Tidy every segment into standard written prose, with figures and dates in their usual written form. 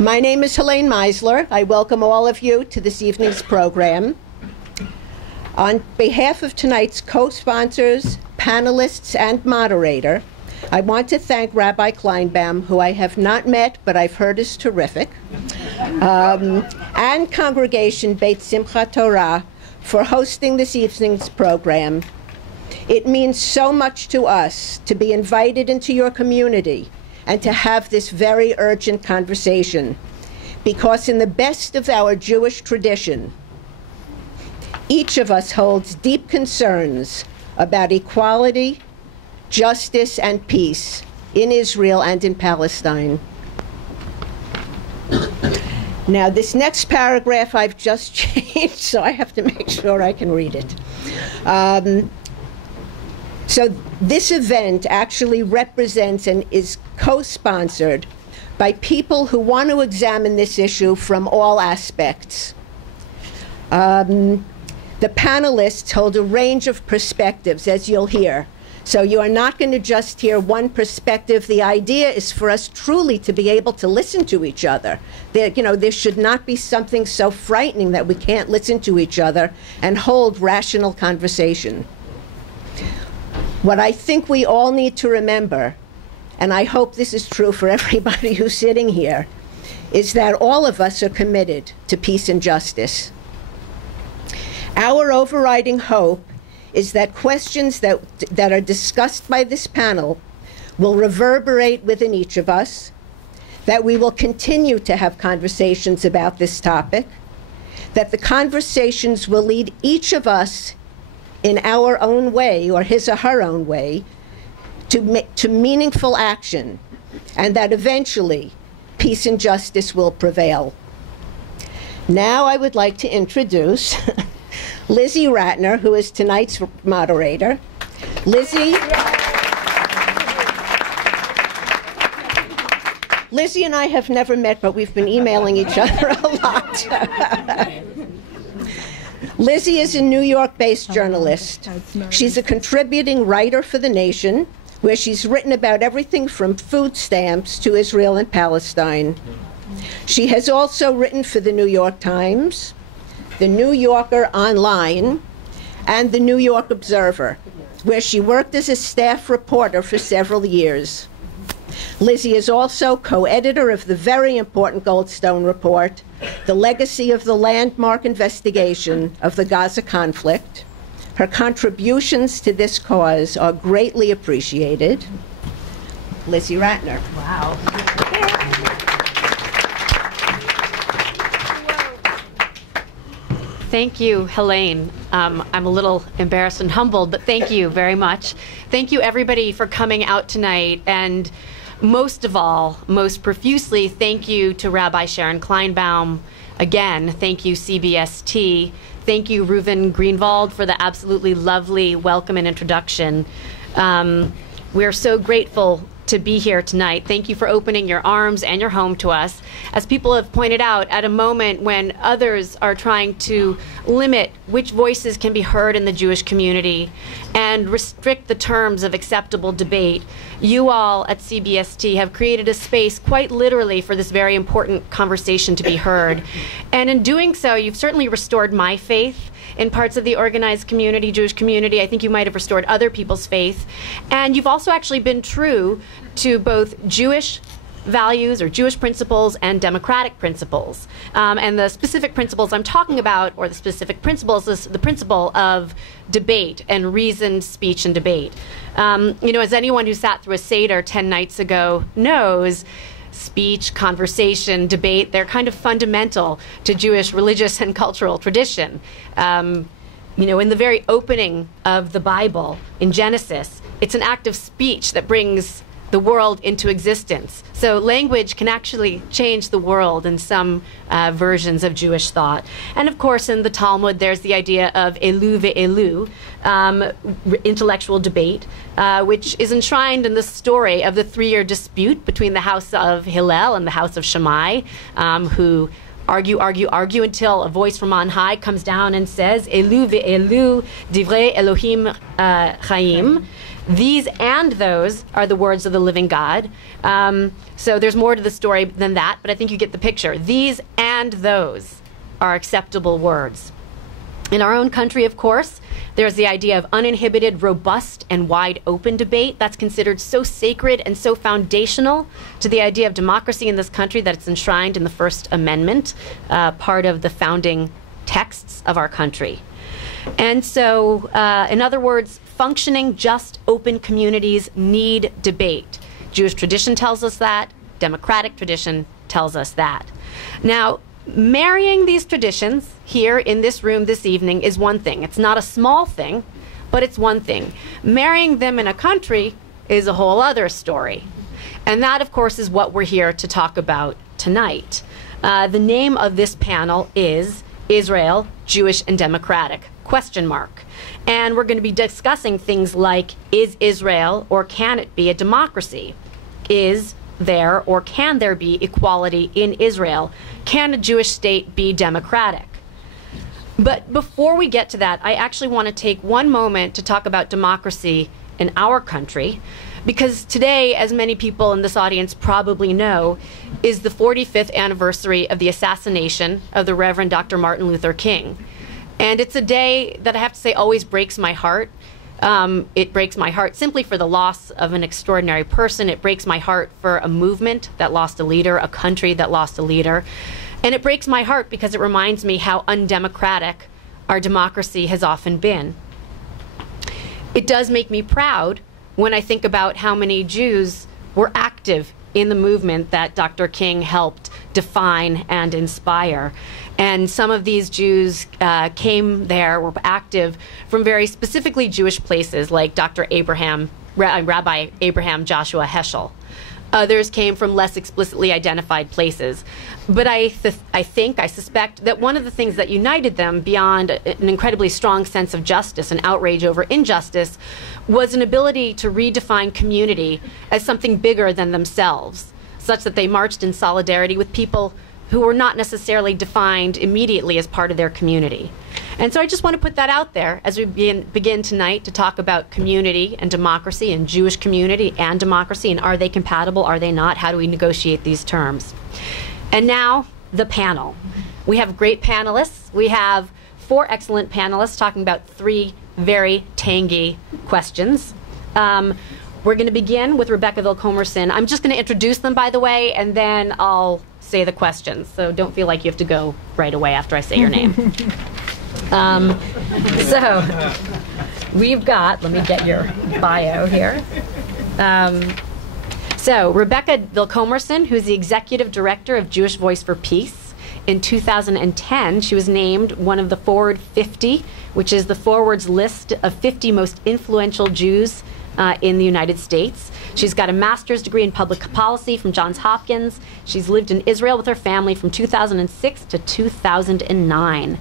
My name is Helene Meisler. I welcome all of you to this evening's program. On behalf of tonight's co-sponsors, panelists, and moderator, I want to thank Rabbi Kleinbaum, who I have not met, but I've heard is terrific, and Congregation Beit Simchat Torah for hosting this evening's program. It means so much to us to be invited into your community and to have this very urgent conversation, because in the best of our Jewish tradition, each of us holds deep concerns about equality, justice, and peace in Israel and in Palestine. Now, this next paragraph I've just changed, so I have to make sure I can read it. So this event actually represents and is co-sponsored by people who want to examine this issue from all aspects. The panelists hold a range of perspectives, as you'll hear. So you are not going to just hear one perspective. The idea is for us truly to be able to listen to each other. There should not be something so frightening that we can't listen to each other and hold rational conversation. What I think we all need to remember, and I hope this is true for everybody who's sitting here, is that all of us are committed to peace and justice. Our overriding hope is that questions that are discussed by this panel will reverberate within each of us, that we will continue to have conversations about this topic, that the conversations will lead each of us in our own way, or his or her own way, to meaningful action, and that eventually peace and justice will prevail. Now I would like to introduce Lizzy Ratner, who is tonight's moderator. Lizzy and I have never met, but we've been emailing each other a lot. Lizzy is a New York-based journalist. She's a contributing writer for The Nation, where she's written about everything from food stamps to Israel and Palestine. She has also written for The New York Times, The New Yorker Online, and The New York Observer, where she worked as a staff reporter for several years. Lizzy is also co-editor of the very important Goldstone Report, The Legacy of the Landmark Investigation of the Gaza Conflict. Her contributions to this cause are greatly appreciated. Lizzy Ratner. Wow. Thank you, Helene. I'm a little embarrassed and humbled, but thank you very much. Thank you, everybody, for coming out tonight. And most of all, most profusely, thank you to Rabbi Sharon Kleinbaum. Again, thank you, CBST. Thank you, Reuven Greenwald, for the absolutely lovely welcome and introduction. We're so grateful to be here tonight. Thank you for opening your arms and your home to us. As people have pointed out, at a moment when others are trying to limit which voices can be heard in the Jewish community and restrict the terms of acceptable debate, you all at CBST have created a space quite literally for this very important conversation to be heard. And in doing so, you've certainly restored my faith in parts of the organized community, Jewish community. I think you might have restored other people's faith. And you've also actually been true to both Jewish values or Jewish principles and democratic principles. And the specific principles I'm talking about, or the specific principles, is the principle of debate and reasoned speech and debate. As anyone who sat through a Seder 10 nights ago knows, speech, conversation, debate, they're kind of fundamental to Jewish religious and cultural tradition. In the very opening of the Bible, in Genesis, it's an act of speech that brings the world into existence. So language can actually change the world in some versions of Jewish thought. And of course, in the Talmud, there's the idea of elu ve'elu, intellectual debate, which is enshrined in the story of the 3-year dispute between the house of Hillel and the house of Shammai, who argue, argue, argue until a voice from on high comes down and says, Elu ve'elu divrei Elohim chaim. These and those are the words of the living God. So there's more to the story than that, but I think you get the picture. These and those are acceptable words. In our own country, of course, there's the idea of uninhibited, robust, and wide open debate. That's considered so sacred and so foundational to the idea of democracy in this country that it's enshrined in the First Amendment, part of the founding texts of our country. And so, in other words, functioning, just, open communities need debate. Jewish tradition tells us that. Democratic tradition tells us that. Now, marrying these traditions here in this room this evening is one thing. It's not a small thing, but it's one thing. Marrying them in a country is a whole other story. And that, of course, is what we're here to talk about tonight. The name of this panel is Israel, Jewish and Democratic, ? And we're going to be discussing things like, is Israel or can it be a democracy? Is there or can there be equality in Israel? Can a Jewish state be democratic? But before we get to that, I actually want to take one moment to talk about democracy in our country, because today, as many people in this audience probably know, is the 45th anniversary of the assassination of the Reverend Dr. Martin Luther King. And it's a day that I have to say always breaks my heart. It breaks my heart simply for the loss of an extraordinary person. It breaks my heart for a movement that lost a leader, a country that lost a leader. And it breaks my heart because it reminds me how undemocratic our democracy has often been. It does make me proud when I think about how many Jews were active in the movement that Dr. King helped define and inspire. And some of these Jews came there, were active from very specifically Jewish places, like Rabbi Abraham Joshua Heschel. Others came from less explicitly identified places. But I suspect that one of the things that united them beyond an incredibly strong sense of justice and outrage over injustice was an ability to redefine community as something bigger than themselves, such that they marched in solidarity with people who were not necessarily defined immediately as part of their community. And so I just want to put that out there as we begin tonight to talk about community and democracy and Jewish community and democracy, and are they compatible, are they not? How do we negotiate these terms? And now, the panel. We have great panelists. We have 4 excellent panelists talking about 3 very tangy questions. We're going to begin with Rebecca Vilkomerson. I'm just going to introduce them, by the way, and then I'll say the questions. So don't feel like you have to go right away after I say your name. So we've got, let me get your bio here. So Rebecca Vilkomerson, who's the Executive Director of Jewish Voices Fro Peace. In 2010, she was named one of the Forward 50, which is the Forward's list of 50 most influential Jews in the United States. She's got a master's degree in public policy from Johns Hopkins. She's lived in Israel with her family from 2006 to 2009.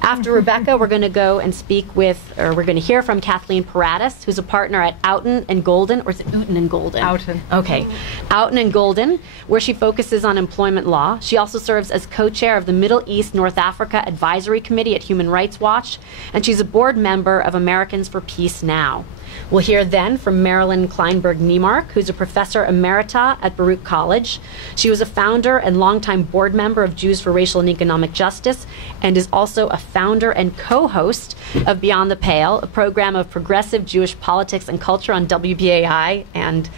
After Rebecca, we're going to go and speak with, or we're going to hear from Kathleen Peratis, who's a partner at Outen and Golden, or is it Uten and Golden? Outen. Okay. Outen and Golden, where she focuses on employment law. She also serves as co-chair of the Middle East North Africa Advisory Committee at Human Rights Watch, and she's a board member of Americans for Peace Now. We'll hear then from Marilyn Kleinberg Neimark, who's a professor emerita at Baruch College. She was a founder and longtime board member of Jews for Racial and Economic Justice, and is also a founder and co-host of Beyond the Pale, a program of progressive Jewish politics and culture on WBAI, and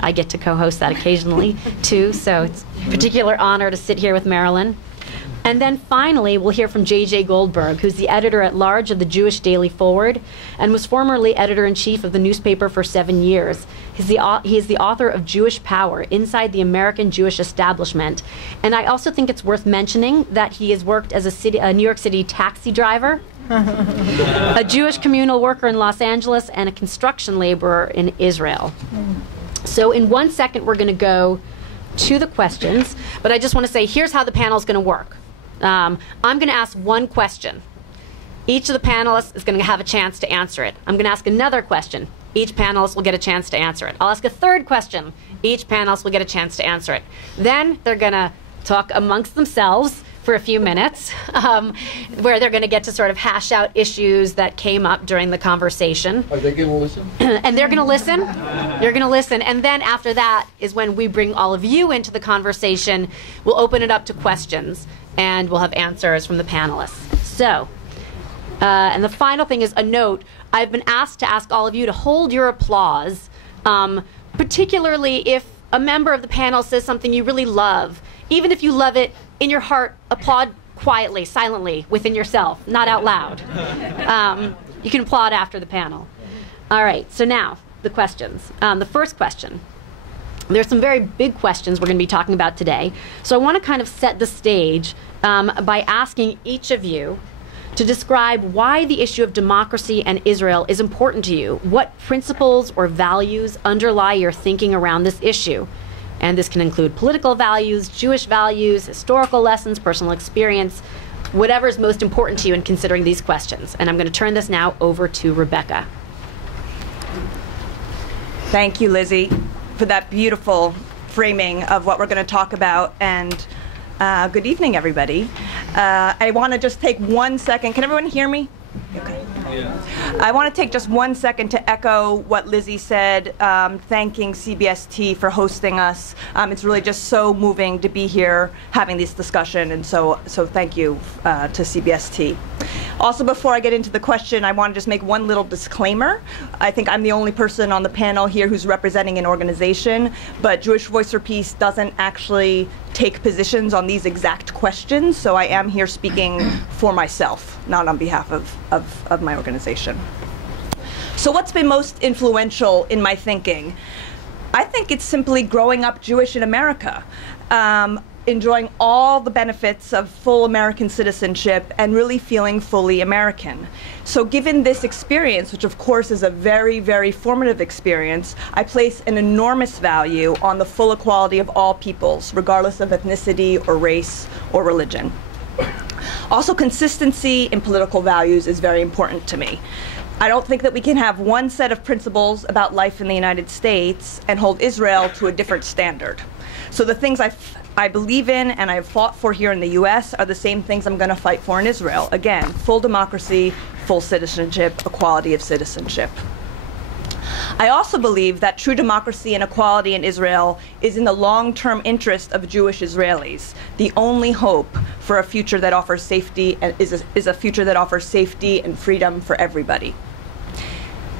I get to co-host that occasionally too, so it's a particular honor to sit here with Marilyn. And then finally, we'll hear from JJ Goldberg, who's the editor-at-large of the Jewish Daily Forward and was formerly editor-in-chief of the newspaper for 7 years. He is the author of Jewish Power, Inside the American Jewish Establishment. And I also think it's worth mentioning that he has worked as a New York City taxi driver, a Jewish communal worker in Los Angeles, and a construction laborer in Israel. So in 1 second, we're going to go to the questions, but I just want to say, here's how the panel is going to work. I'm going to ask one question. Each of the panelists is going to have a chance to answer it. I'm going to ask another question. Each panelist will get a chance to answer it. I'll ask a third question. Each panelist will get a chance to answer it. Then they're going to talk amongst themselves for a few minutes, where they're going to get to sort of hash out issues that came up during the conversation. Are they going to listen? And they're going to listen. You're going to listen. And then after that is when we bring all of you into the conversation. We'll open it up to questions, and we'll have answers from the panelists. So, and the final thing is a note. I've been asked to ask all of you to hold your applause, particularly if a member of the panel says something you really love. Even if you love it in your heart, applaud quietly, silently, within yourself, not out loud. You can applaud after the panel. All right, so now, the questions. The first question. There's some very big questions we're going to be talking about today. So I want to kind of set the stage by asking each of you to describe why the issue of democracy and Israel is important to you. What principles or values underlie your thinking around this issue? And this can include political values, Jewish values, historical lessons, personal experience, whatever is most important to you in considering these questions. And I'm going to turn this now over to Rebecca. Thank you, Lizzie, for that beautiful framing of what we're going to talk about. And good evening, everybody. I want to just take 1 second. Can everyone hear me? Okay. Yeah. I want to take just 1 second to echo what Lizzie said, thanking CBST for hosting us. It's really just so moving to be here having this discussion, and so thank you to CBST. Also, before I get into the question, I want to just make one little disclaimer. I think I'm the only person on the panel here who's representing an organization, but Jewish Voices Fro Peace doesn't actually take positions on these exact questions, so I am here speaking for myself, not on behalf of my organization. So what's been most influential in my thinking? I think it's simply growing up Jewish in America, enjoying all the benefits of full American citizenship and really feeling fully American. So given this experience, which of course is a very, very formative experience, I place an enormous value on the full equality of all peoples, regardless of ethnicity or race or religion. Also, consistency in political values is very important to me. I don't think that we can have one set of principles about life in the United States and hold Israel to a different standard. So the things I believe in and I've fought for here in the US are the same things I'm going to fight for in Israel. Again, full democracy, full citizenship, equality of citizenship. I also believe that true democracy and equality in Israel is in the long-term interest of Jewish Israelis. The only hope for a future that offers safety is a future that offers safety and freedom for everybody.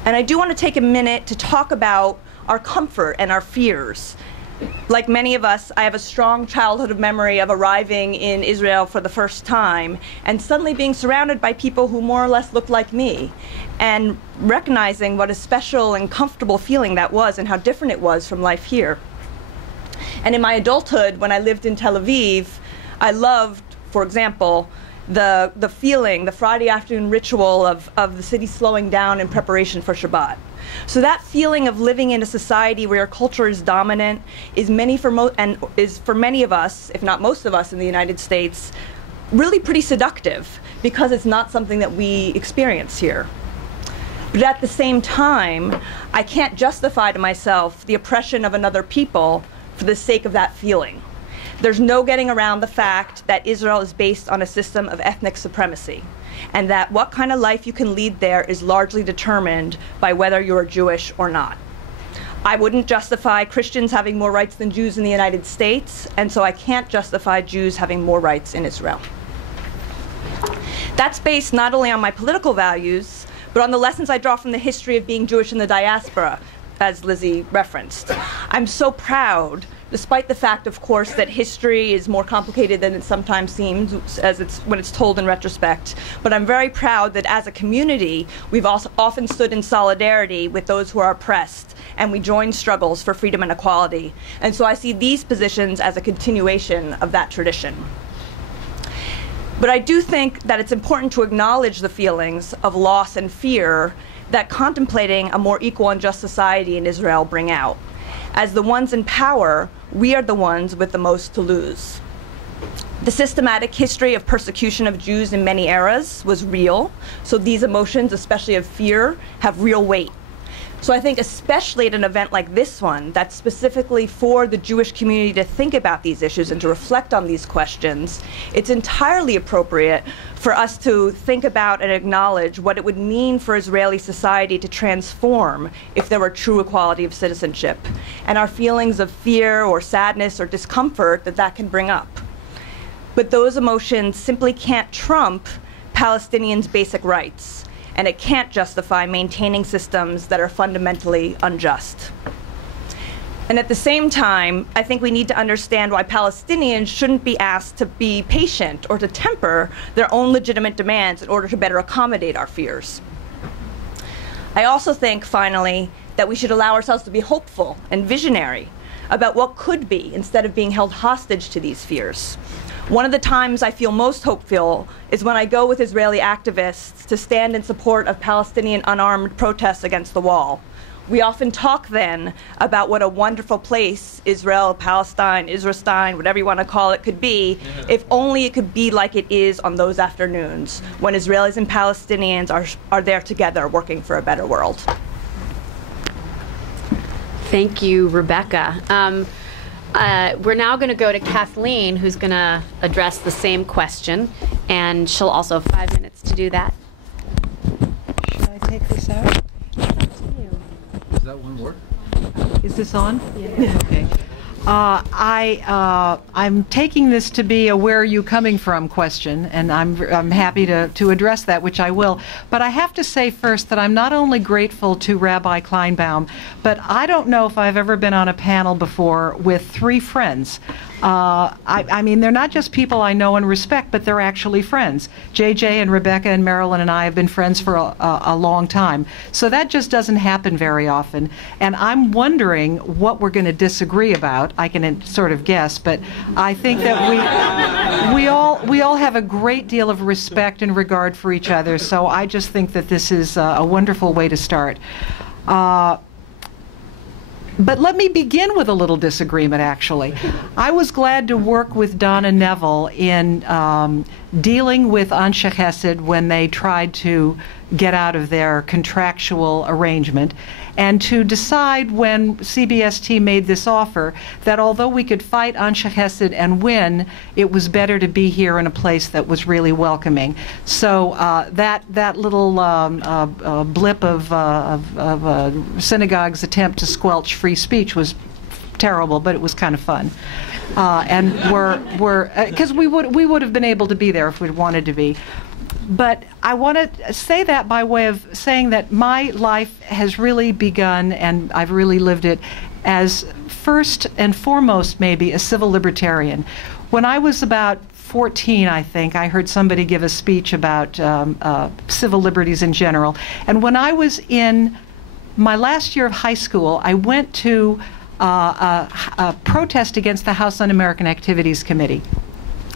And I do want to take a minute to talk about our comfort and our fears. Like many of us, I have a strong childhood memory of arriving in Israel for the first time and suddenly being surrounded by people who more or less looked like me, and recognizing what a special and comfortable feeling that was and how different it was from life here. And in my adulthood, when I lived in Tel Aviv, I loved, for example, the feeling, the Friday afternoon ritual of the city slowing down in preparation for Shabbat. So that feeling of living in a society where culture is dominant is for many of us, if not most of us in the United States, really pretty seductive because it's not something that we experience here. But at the same time, I can't justify to myself the oppression of another people for the sake of that feeling. There's no getting around the fact that Israel is based on a system of ethnic supremacy, and that what kind of life you can lead there is largely determined by whether you're Jewish or not. I wouldn't justify Christians having more rights than Jews in the United States, and so I can't justify Jews having more rights in Israel. That's based not only on my political values, but on the lessons I draw from the history of being Jewish in the diaspora, as Lizzie referenced. I'm so proud, despite the fact, of course, that history is more complicated than it sometimes seems when it's told in retrospect. But I'm very proud that as a community, we've also often stood in solidarity with those who are oppressed, and we join struggles for freedom and equality. And so I see these positions as a continuation of that tradition. But I do think that it's important to acknowledge the feelings of loss and fear that contemplating a more equal and just society in Israel bring out. As the ones in power, we are the ones with the most to lose. The systematic history of persecution of Jews in many eras was real, so these emotions, especially of fear, have real weight. So I think especially at an event like this one, that's specifically for the Jewish community to think about these issues and to reflect on these questions, it's entirely appropriate for us to think about and acknowledge what it would mean for Israeli society to transform if there were true equality of citizenship, and our feelings of fear or sadness or discomfort that can bring up. But those emotions simply can't trump Palestinians' basic rights, and it can't justify maintaining systems that are fundamentally unjust. And at the same time, I think we need to understand why Palestinians shouldn't be asked to be patient or to temper their own legitimate demands in order to better accommodate our fears. I also think, finally, that we should allow ourselves to be hopeful and visionary about what could be instead of being held hostage to these fears. One of the times I feel most hopeful is when I go with Israeli activists to stand in support of Palestinian unarmed protests against the wall. We often talk then about what a wonderful place Israel, Palestine, Israelstein, whatever you want to call it, could be, if only it could be like it is on those afternoons when Israelis and Palestinians are there together working for a better world. Thank you, Rebecca. We're now going to go to Kathleen, who's going to address the same question, and she'll also have 5 minutes to do that. Should I take this out? Does that one work? Is this on? Yeah. Okay. I'm taking this to be a "where are you coming from" question, and I'm happy to address that, which I will. But I have to say first that I'm not only grateful to Rabbi Kleinbaum, but I don't know if I've ever been on a panel before with 3 friends. I mean, they're not just people I know and respect, but they're actually friends. JJ and Rebecca and Marilyn and I have been friends for a long time. So that just doesn't happen very often. And I'm wondering what we're going to disagree about. I can sort of guess, but I think that we all have a great deal of respect and regard for each other. So I just think that this is a wonderful way to start. But let me begin with a little disagreement, actually. I was glad to work with Donna Neville in dealing with Anshe Chesed when they tried to get out of their contractual arrangement, and to decide when CBST made this offer that although we could fight Anshe Chesed and win, it was better to be here in a place that was really welcoming. So that little blip of a synagogue's attempt to squelch free speech was terrible, but it was kind of fun. And because we would have been able to be there if we'd wanted to be. But I want to say that by way of saying that my life has really begun, and I've really lived it, as first and foremost maybe a civil libertarian. When I was about 14, I think, I heard somebody give a speech about civil liberties in general. And when I was in my last year of high school, I went to a protest against the House Un-American Activities Committee.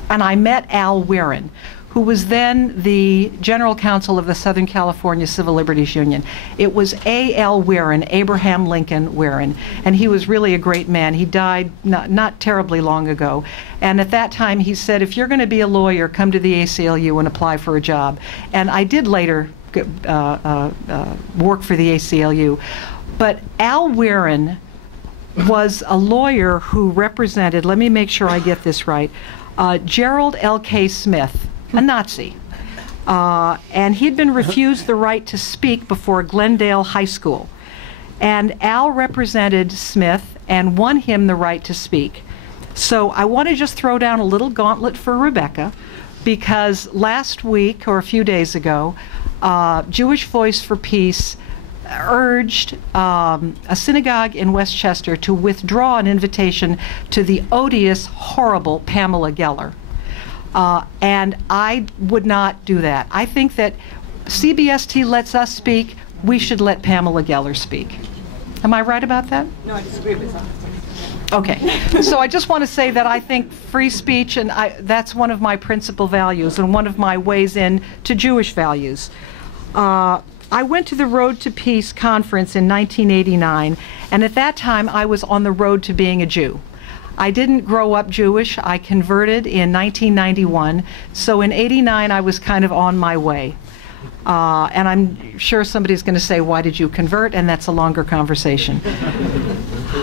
And I met Al Weirin, who was then the general counsel of the Southern California Civil Liberties Union. It was A.L. Weirin, Abraham Lincoln Weirin, and he was really a great man. He died not terribly long ago. And at that time he said, if you're going to be a lawyer, come to the ACLU and apply for a job. And I did later work for the ACLU. But Al Weirin was a lawyer who represented, let me make sure I get this right, Gerald L.K. Smith, a Nazi. And he'd been refused the right to speak before Glendale High School. And Al represented Smith and won him the right to speak. So I want to just throw down a little gauntlet for Rebecca, because last week, or a few days ago, Jewish Voice Fro Peace urged a synagogue in Westchester to withdraw an invitation to the odious, horrible Pamela Geller. And I would not do that. I think that CBST lets us speak. We should let Pamela Geller speak. Am I right about that? No, I disagree with that. Okay. So I just want to say that I think free speech, and that's one of my principal values and one of my ways in to Jewish values. I went to the Road to Peace conference in 1989, and at that time I was on the road to being a Jew. I didn't grow up Jewish. I converted in 1991, so in '89 I was kind of on my way. And I'm sure somebody's going to say, why did you convert? And that's a longer conversation.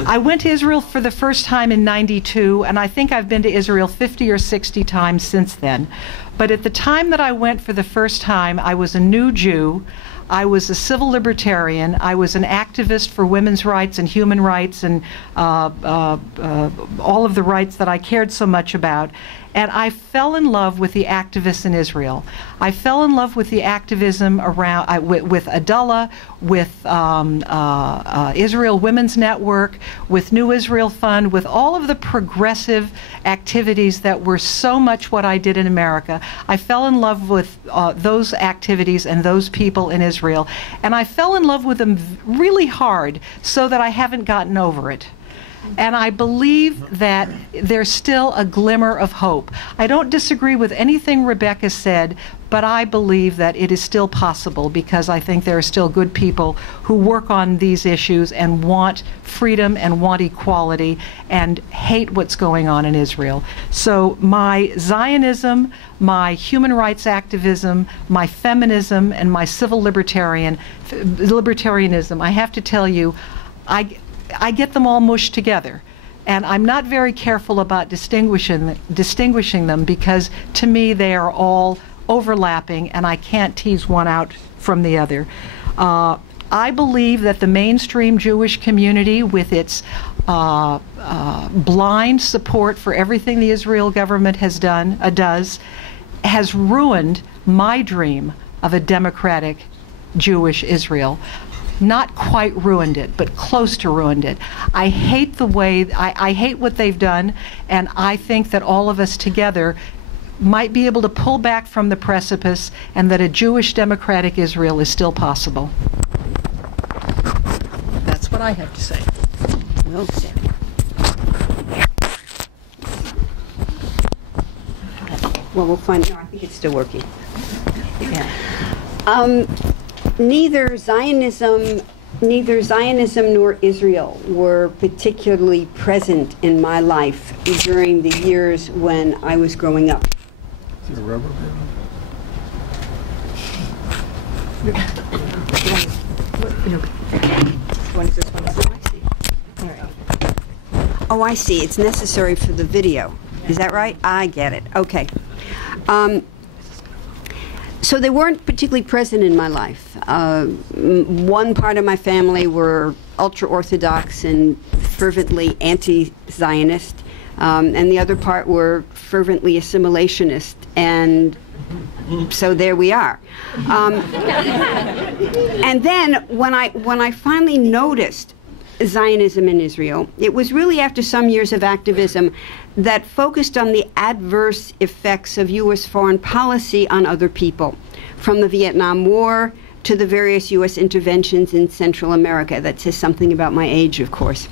I went to Israel for the first time in '92, and I think I've been to Israel 50 or 60 times since then. But at the time that I went for the first time, I was a new Jew. I was a civil libertarian. I was an activist for women's rights and human rights and all of the rights that I cared so much about. And I fell in love with the activists in Israel. I fell in love with the activism around with Adullah, with Israel Women's Network, with New Israel Fund, with all of the progressive activities that were so much what I did in America. I fell in love with those activities and those people in Israel. And I fell in love with them really hard, so that I haven't gotten over it. And I believe that there's still a glimmer of hope. I don't disagree with anything Rebecca said, but I believe that it is still possible, because I think there are still good people who work on these issues and want freedom and want equality and hate what's going on in Israel. So my Zionism, my human rights activism, my feminism, and my civil libertarianism, I have to tell you, I get them all mushed together, and I'm not very careful about distinguishing them, because to me they are all overlapping, and I can't tease one out from the other. I believe that the mainstream Jewish community, with its blind support for everything the Israel government does, has ruined my dream of a democratic Jewish Israel. Not quite ruined it, but close to ruined it. I hate the way, I hate what they've done, and I think that all of us together might be able to pull back from the precipice, and that a Jewish democratic Israel is still possible. That's what I have to say. Well said. Well, we'll find out. I think it's still working. Yeah. Neither Zionism nor Israel were particularly present in my life during the years when I was growing up. Is it a rubber band? What is this one? Oh, I see. It's necessary for the video. Is that right? I get it. Okay. So they weren't particularly present in my life. One part of my family were ultra-Orthodox and fervently anti-Zionist, and the other part were fervently assimilationist, and so there we are. And then when I finally noticed Zionism in Israel, it was really after some years of activism that focused on the adverse effects of U.S. foreign policy on other people, from the Vietnam War to the various U.S. interventions in Central America. That says something about my age, of course.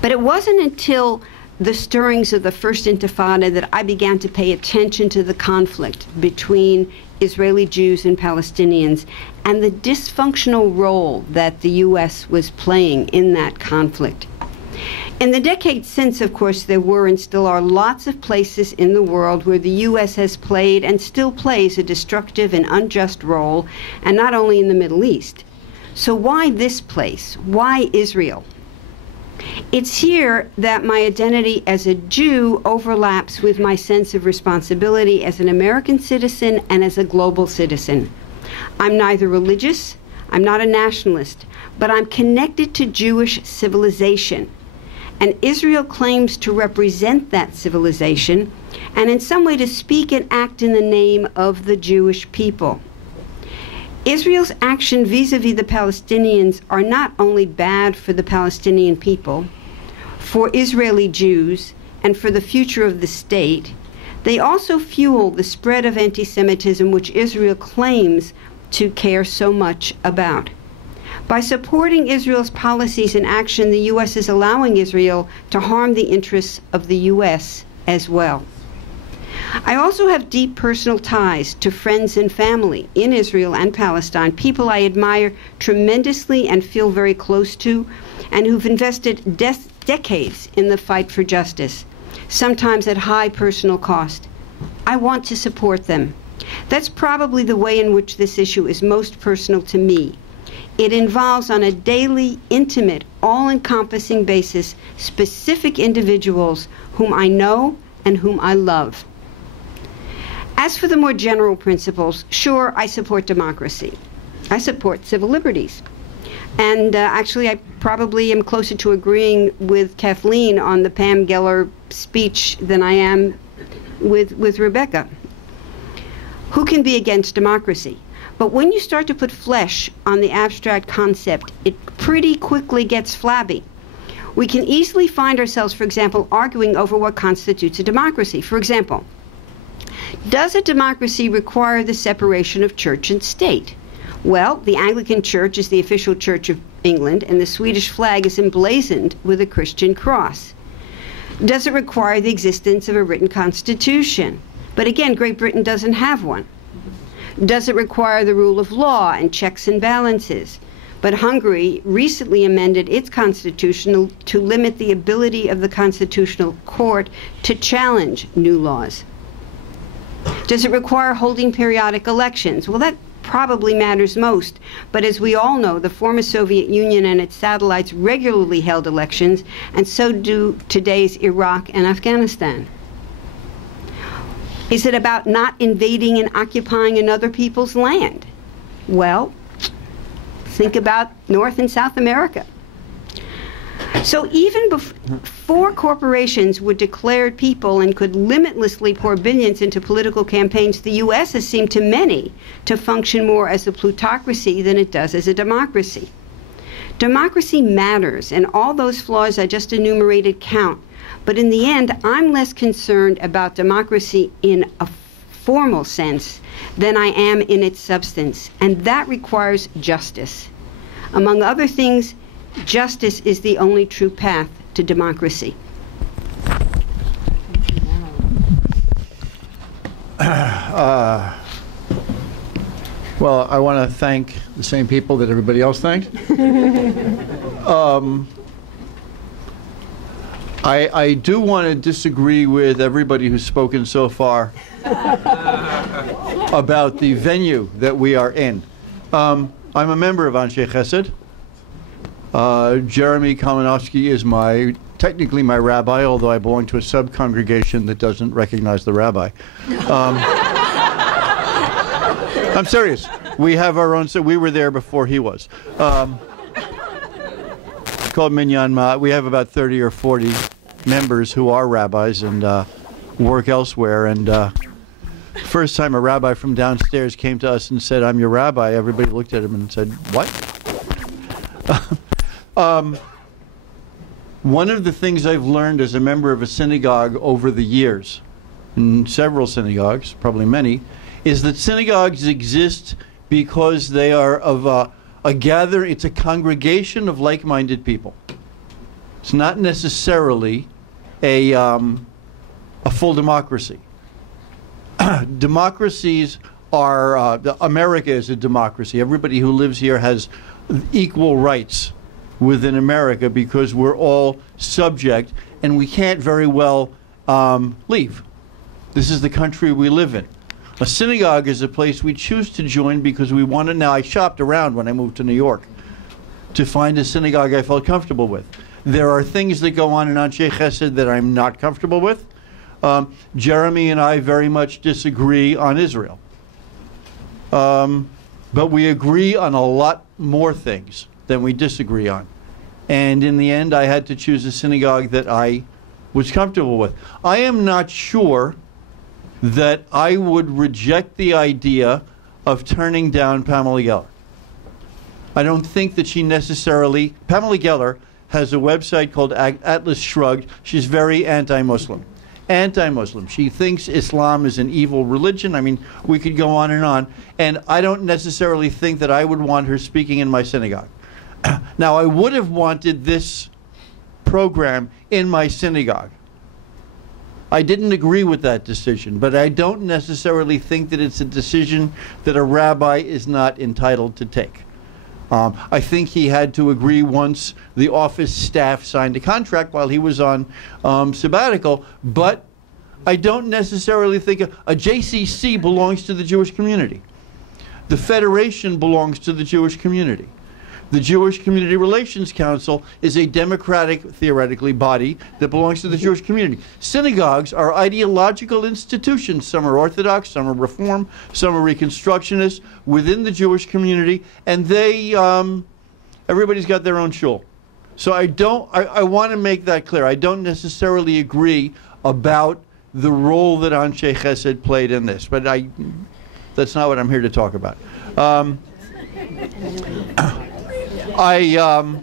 But it wasn't until the stirrings of the First Intifada that I began to pay attention to the conflict between Israeli Jews and Palestinians, and the dysfunctional role that the U.S. was playing in that conflict. In the decades since, of course, there were and still are lots of places in the world where the U.S. has played and still plays a destructive and unjust role, and not only in the Middle East. So why this place? Why Israel? It's here that my identity as a Jew overlaps with my sense of responsibility as an American citizen and as a global citizen. I'm neither religious, I'm not a nationalist, but I'm connected to Jewish civilization. And Israel claims to represent that civilization, and in some way to speak and act in the name of the Jewish people. Israel's action vis-a-vis the Palestinians are not only bad for the Palestinian people, for Israeli Jews, and for the future of the state, they also fuel the spread of anti-Semitism which Israel claims to care so much about. By supporting Israel's policies and action, the U.S. is allowing Israel to harm the interests of the U.S. as well. I also have deep personal ties to friends and family in Israel and Palestine, people I admire tremendously and feel very close to, and who've invested decades in the fight for justice, sometimes at high personal cost. I want to support them. That's probably the way in which this issue is most personal to me. It involves, on a daily, intimate, all-encompassing basis, specific individuals whom I know and whom I love. As for the more general principles, sure, I support democracy. I support civil liberties. And actually, I probably am closer to agreeing with Kathleen on the Pam Geller speech than I am with Rebecca. Who can be against democracy? But when you start to put flesh on the abstract concept, it pretty quickly gets flabby. We can easily find ourselves, for example, arguing over what constitutes a democracy. For example, does a democracy require the separation of church and state? Well, the Anglican Church is the official church of England, and the Swedish flag is emblazoned with a Christian cross. Does it require the existence of a written constitution? But again, Great Britain doesn't have one. Does it require the rule of law and checks and balances? But Hungary recently amended its constitution to limit the ability of the Constitutional Court to challenge new laws. Does it require holding periodic elections? Well, that probably matters most, but as we all know, the former Soviet Union and its satellites regularly held elections, and so do today's Iraq and Afghanistan. Is it about not invading and occupying another people's land? Well, think about North and South America. So even before corporations were declared people and could limitlessly pour billions into political campaigns, the U.S. has seemed to many to function more as a plutocracy than it does as a democracy. Democracy matters, and all those flaws I just enumerated count. But in the end, I'm less concerned about democracy in a formal sense than I am in its substance, and that requires justice. Among other things, justice is the only true path to democracy. Well, I want to thank the same people that everybody else thanked. I do want to disagree with everybody who's spoken so far about the venue that we are in. I'm a member of Anshe Chesed. Jeremy Kamenofsky is technically my rabbi, although I belong to a sub-congregation that doesn't recognize the rabbi. I'm serious. We have our own, so we were there before he was. It's called Minyan Ma. We have about 30 or 40 members who are rabbis and work elsewhere. And first time a rabbi from downstairs came to us and said, "I'm your rabbi," everybody looked at him and said, "What?" One of the things I've learned as a member of a synagogue over the years, in several synagogues, probably many, is that synagogues exist because they are of a gathering, it's a congregation of like-minded people. It's not necessarily a full democracy. Democracies are, America is a democracy. Everybody who lives here has equal rights within America because we're all subject and we can't very well leave. This is the country we live in. A synagogue is a place we choose to join because we want to. Now, I shopped around when I moved to New York to find a synagogue I felt comfortable with. There are things that go on in Anshe Chesed that I'm not comfortable with. Jeremy and I very much disagree on Israel. But we agree on a lot more things than we disagree on. And in the end, I had to choose a synagogue that I was comfortable with. I am not sure that I would reject the idea of turning down Pamela Geller. I don't think that she necessarily... Pamela Geller has a website called Atlas Shrugged. She's very anti-Muslim. Anti-Muslim. She thinks Islam is an evil religion. I mean, we could go on. And I don't necessarily think that I would want her speaking in my synagogue. Now, I would have wanted this program in my synagogue. I didn't agree with that decision, but I don't necessarily think that it's a decision that a rabbi is not entitled to take. I think he had to agree once the office staff signed a contract while he was on sabbatical, but I don't necessarily think a JCC belongs to the Jewish community. The Federation belongs to the Jewish community. The Jewish Community Relations Council is a democratic, theoretically, body that belongs to the Jewish community. Synagogues are ideological institutions. Some are Orthodox, some are Reform, some are Reconstructionists within the Jewish community, and they, everybody's got their own shul. So I want to make that clear. I don't necessarily agree about the role that Anshe Chesed played in this, but that's not what I'm here to talk about.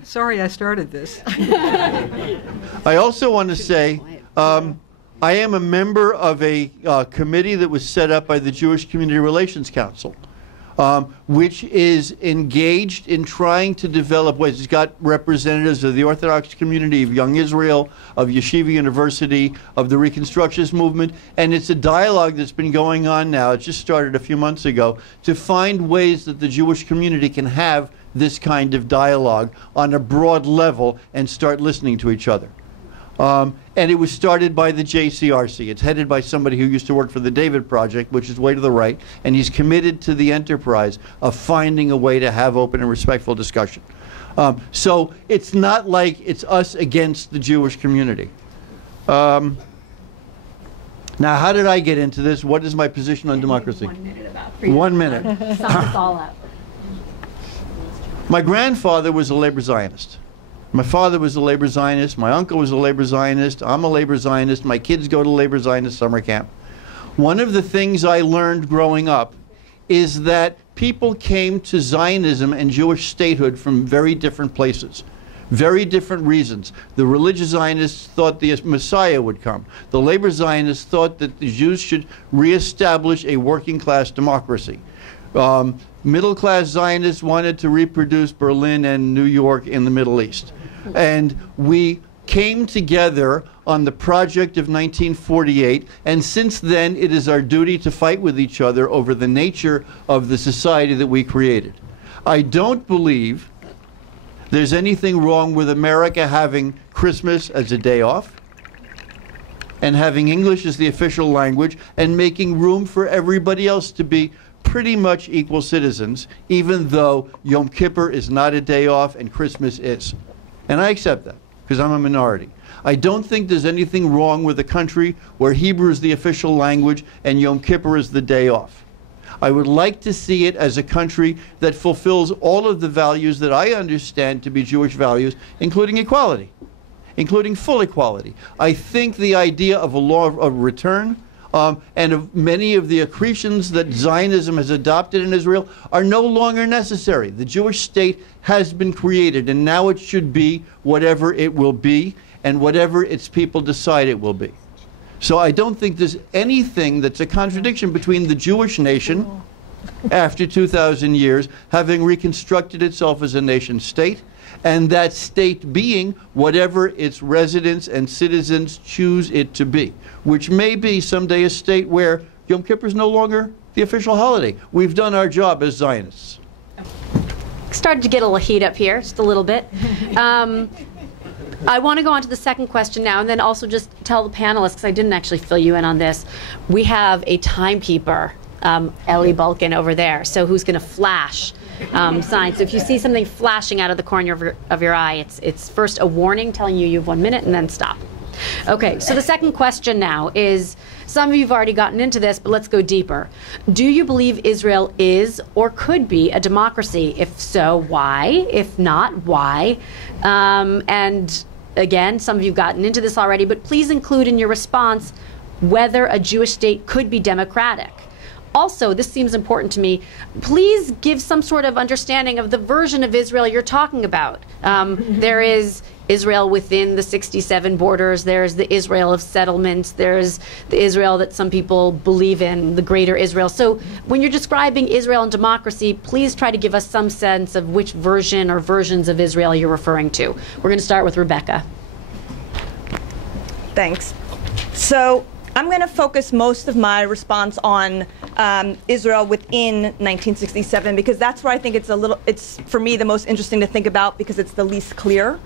Sorry I started this. I also want to say I am a member of a committee that was set up by the Jewish Community Relations Council, which is engaged in trying to develop ways. It's got representatives of the Orthodox community, of Young Israel, of Yeshiva University, of the Reconstructionist movement, and it's a dialogue that's been going on now. It just started a few months ago to find ways that the Jewish community can have this kind of dialogue on a broad level and start listening to each other. And it was started by the JCRC. It's headed by somebody who used to work for the David Project, which is way to the right, and he's committed to the enterprise of finding a way to have open and respectful discussion. So it's not like it's us against the Jewish community. Now, how did I get into this? What is my position on democracy? 1 minute about freedom. 1 minute. Sum us all up. My grandfather was a labor Zionist. My father was a labor Zionist. My uncle was a labor Zionist. I'm a labor Zionist. My kids go to labor Zionist summer camp. One of the things I learned growing up is that people came to Zionism and Jewish statehood from very different places, very different reasons. The religious Zionists thought the Messiah would come. The labor Zionists thought that the Jews should reestablish a working class democracy. Middle-class Zionists wanted to reproduce Berlin and New York in the Middle East. And we came together on the project of 1948, and since then it is our duty to fight with each other over the nature of the society that we created. I don't believe there's anything wrong with America having Christmas as a day off and having English as the official language and making room for everybody else to be pretty much equal citizens, even though Yom Kippur is not a day off and Christmas is. And I accept that, because I'm a minority. I don't think there's anything wrong with a country where Hebrew is the official language and Yom Kippur is the day off. I would like to see it as a country that fulfills all of the values that I understand to be Jewish values, including equality, including full equality. I think the idea of a law of return and of many of the accretions that Zionism has adopted in Israel are no longer necessary. The Jewish state has been created, and now it should be whatever it will be and whatever its people decide it will be. So I don't think there's anything that's a contradiction between the Jewish nation, after 2,000 years, having reconstructed itself as a nation state, and that state being whatever its residents and citizens choose it to be, which may be someday a state where Yom Kippur is no longer the official holiday. We've done our job as Zionists. Started to get a little heat up here, just a little bit. I want to go on to the second question now, and then also just tell the panelists, because I didn't actually fill you in on this. We have a timekeeper, Ellie Bulkin, over there, so who's going to flash signs. So if you see something flashing out of the corner of your eye, it's first a warning telling you have 1 minute, and then stop. Okay, so the second question now is, some of you have already gotten into this, but let's go deeper. Do you believe Israel is or could be a democracy? If so, why? If not, why? And again, some of you have gotten into this already, but please include in your response whether a Jewish state could be democratic. Also, this seems important to me, please give some sort of understanding of the version of Israel you're talking about. There is Israel within the 67 borders, there's the Israel of settlements, there's the Israel that some people believe in, the greater Israel. So when you're describing Israel and democracy, please try to give us some sense of which version or versions of Israel you're referring to. We're going to start with Rebecca. Thanks. So I'm going to focus most of my response on Israel within 1967 because that's where I think it's for me the most interesting to think about because it's the least clear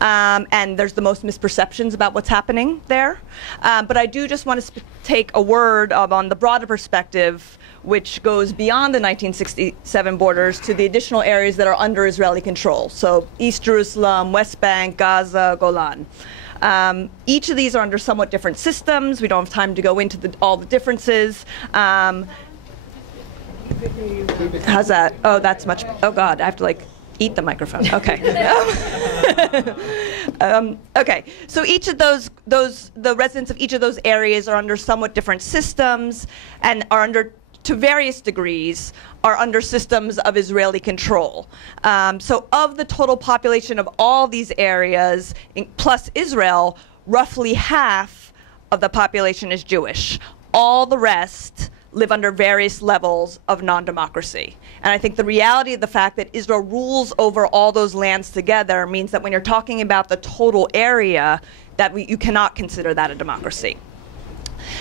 and there's the most misperceptions about what's happening there. But I do just want to take a word on the broader perspective which goes beyond the 1967 borders to the additional areas that are under Israeli control. So East Jerusalem, West Bank, Gaza, Golan. Each of these are under somewhat different systems. We don't have time to go into all the differences. How's that? Oh, that's much. Oh God, I have to eat the microphone. Okay. Okay. So each of the residents of each of those areas are under somewhat different systems and are under, to various degrees, are under systems of Israeli control. So of the total population of all these areas, plus Israel, roughly half of the population is Jewish. All the rest live under various levels of non-democracy. And I think the reality of the fact that Israel rules over all those lands together means that when you're talking about the total area, that you cannot consider that a democracy.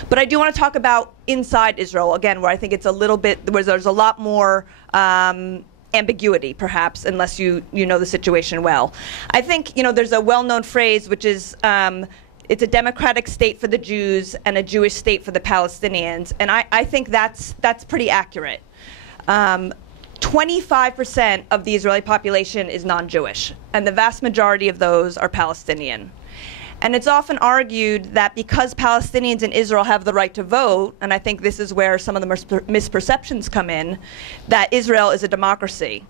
But I do want to talk about inside Israel, again, where I think it's a little bit, where there's a lot more ambiguity, perhaps, unless you know the situation well. I think, there's a well-known phrase, which is, it's a democratic state for the Jews and a Jewish state for the Palestinians. And I think that's pretty accurate. 25% of the Israeli population is non-Jewish, and the vast majority of those are Palestinian. And it's often argued that because Palestinians in Israel have the right to vote, and I think this is where some of the misperceptions come in, that Israel is a democracy.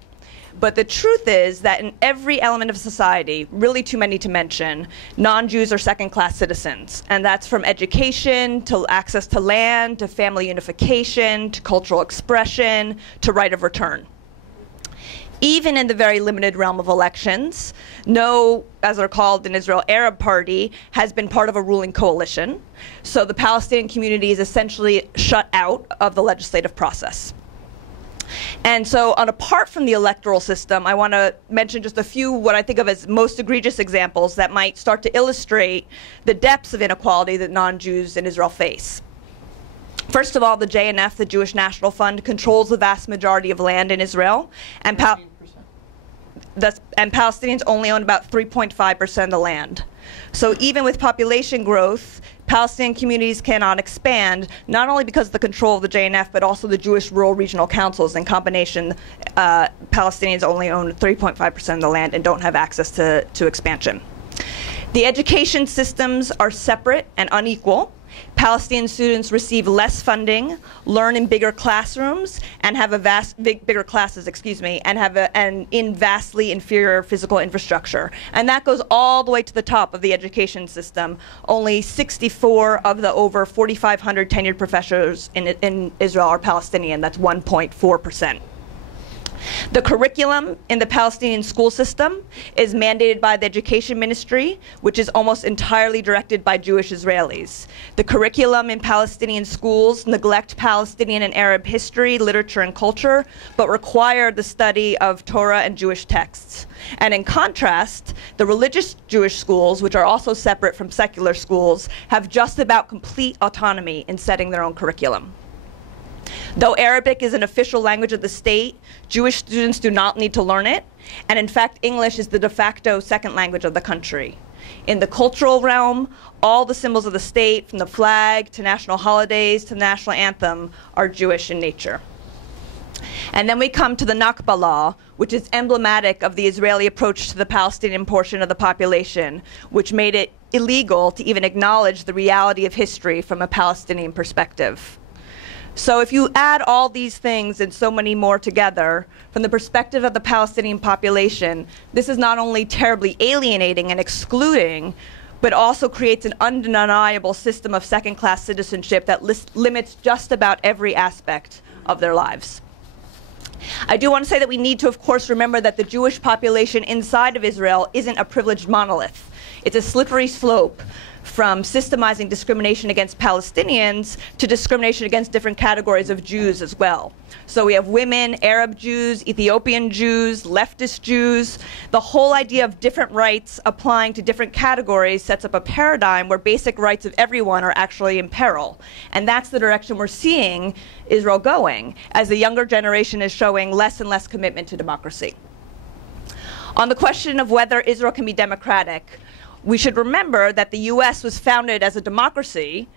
But the truth is that in every element of society, really too many to mention, non-Jews are second-class citizens. And that's from education, to access to land, to family unification, to cultural expression, to right of return. Even in the very limited realm of elections, no, as they're called in Israel, Arab party has been part of a ruling coalition. So the Palestinian community is essentially shut out of the legislative process. And so apart from the electoral system, I want to mention just a few what I think of as most egregious examples that might start to illustrate the depths of inequality that non-Jews in Israel face. First of all, the JNF, the Jewish National Fund, controls the vast majority of land in Israel, and Palestinians only own about 3.5% of the land. So even with population growth, Palestinian communities cannot expand, not only because of the control of the JNF, but also the Jewish rural regional councils. In combination, Palestinians only own 3.5% of the land and don't have access to expansion. The education systems are separate and unequal. Palestinian students receive less funding, learn in bigger classrooms, and have bigger classes, and in vastly inferior physical infrastructure. And that goes all the way to the top of the education system. Only 64 of the over 4,500 tenured professors in Israel are Palestinian. That's 1.4%. The curriculum in the Palestinian school system is mandated by the Education Ministry, which is almost entirely directed by Jewish Israelis. The curriculum in Palestinian schools neglect Palestinian and Arab history, literature, and culture, but require the study of Torah and Jewish texts. And in contrast, the religious Jewish schools, which are also separate from secular schools, have just about complete autonomy in setting their own curriculum. Though Arabic is an official language of the state, Jewish students do not need to learn it, and in fact, English is the de facto second language of the country. In the cultural realm, all the symbols of the state, from the flag to national holidays to the national anthem, are Jewish in nature. And then we come to the Nakba law, which is emblematic of the Israeli approach to the Palestinian portion of the population, which made it illegal to even acknowledge the reality of history from a Palestinian perspective. So if you add all these things and so many more together, from the perspective of the Palestinian population, this is not only terribly alienating and excluding, but also creates an undeniable system of second-class citizenship that limits just about every aspect of their lives. I do want to say that we need to, of course, remember that the Jewish population inside of Israel isn't a privileged monolith. it's a slippery slope from systemizing discrimination against Palestinians to discrimination against different categories of Jews as well. So we have women, Arab Jews, Ethiopian Jews, leftist Jews. The whole idea of different rights applying to different categories sets up a paradigm where basic rights of everyone are actually in peril. And that's the direction we're seeing Israel going, as the younger generation is showing less and less commitment to democracy. On the question of whether Israel can be democratic, we should remember that the US was founded as a democracy,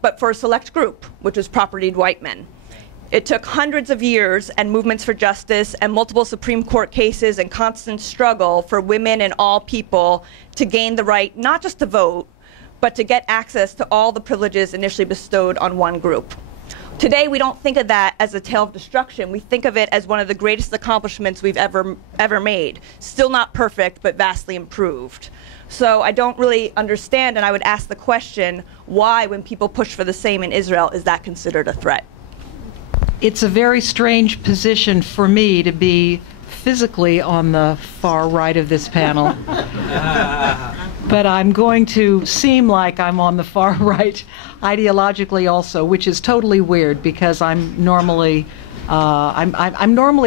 but for a select group, which was propertied white men. It took hundreds of years and movements for justice and multiple Supreme Court cases and constant struggle for women and all people to gain the right not just to vote, but to get access to all the privileges initially bestowed on one group. Today, we don't think of that as a tale of destruction. We think of it as one of the greatest accomplishments we've ever made. Still not perfect, but vastly improved. So I don't really understand, and I would ask the question, why, when people push for the same in Israel, is that considered a threat? It's a very strange position for me to be physically on the far right of this panel. But I'm going to seem like I'm on the far right ideologically also, which is totally weird because I'm normally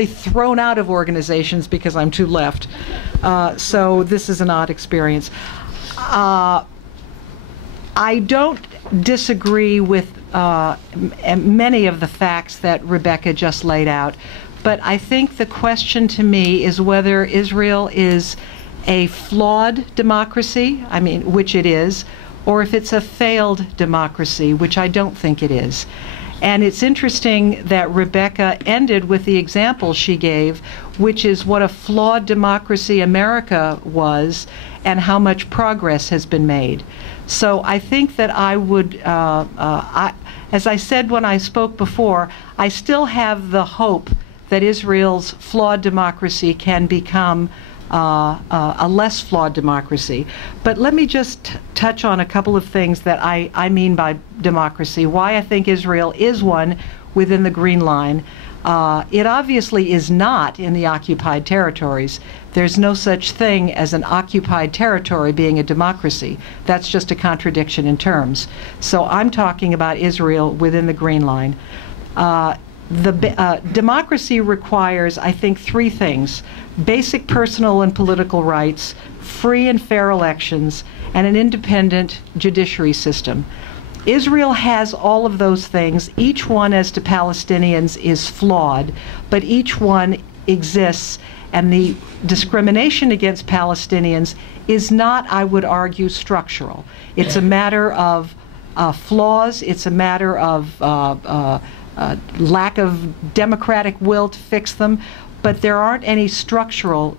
thrown out of organizations because I'm too left. So this is an odd experience. I don't disagree with many of the facts that Rebecca just laid out, but I think the question to me is whether Israel is a flawed democracy, I mean, which it is, or if it's a failed democracy, which I don't think it is. And it's interesting that Rebecca ended with the example she gave, which is what a flawed democracy America was and how much progress has been made. So I think that I would, as I said when I spoke before, I still have the hope that Israel's flawed democracy can become a less flawed democracy. But let me just touch on a couple of things that I mean by democracy, why I think Israel is one within the Green Line. It obviously is not in the occupied territories. There's no such thing as an occupied territory being a democracy. That's just a contradiction in terms. So I'm talking about Israel within the Green Line. Democracy requires, I think, three things: basic personal and political rights, free and fair elections, and an independent judiciary system. Israel has all of those things. Each one, as to Palestinians, is flawed, but each one exists, and the discrimination against Palestinians is not, I would argue, structural. It's a matter of flaws. It's a matter of lack of democratic will to fix them, but there aren't any structural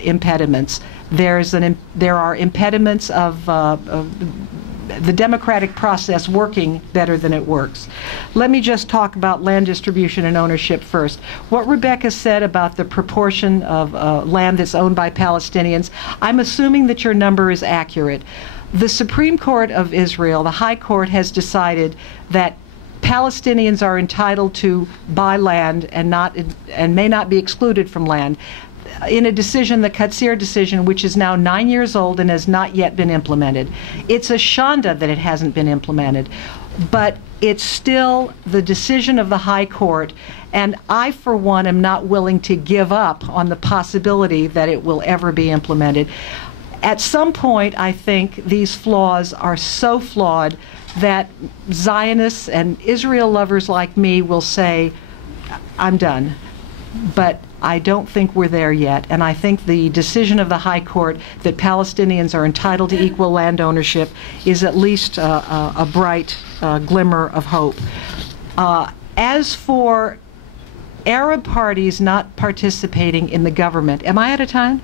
impediments. There are impediments of the democratic process working better than it works. Let me just talk about land distribution and ownership first. What Rebecca said about the proportion of land that's owned by Palestinians, I'm assuming that your number is accurate. The Supreme Court of Israel, the High Court, has decided that Palestinians are entitled to buy land and may not be excluded from land in a decision, the Katzir decision, which is now 9 years old and has not yet been implemented. It's a shanda that it hasn't been implemented, but it's still the decision of the High Court, and I, for one, am not willing to give up on the possibility that it will ever be implemented. At some point, I think these flaws are so flawed that Zionists and Israel lovers like me will say, I'm done. But I don't think we're there yet, and I think the decision of the High Court that Palestinians are entitled to equal land ownership is at least a bright glimmer of hope. As for Arab parties not participating in the government, am I out of time?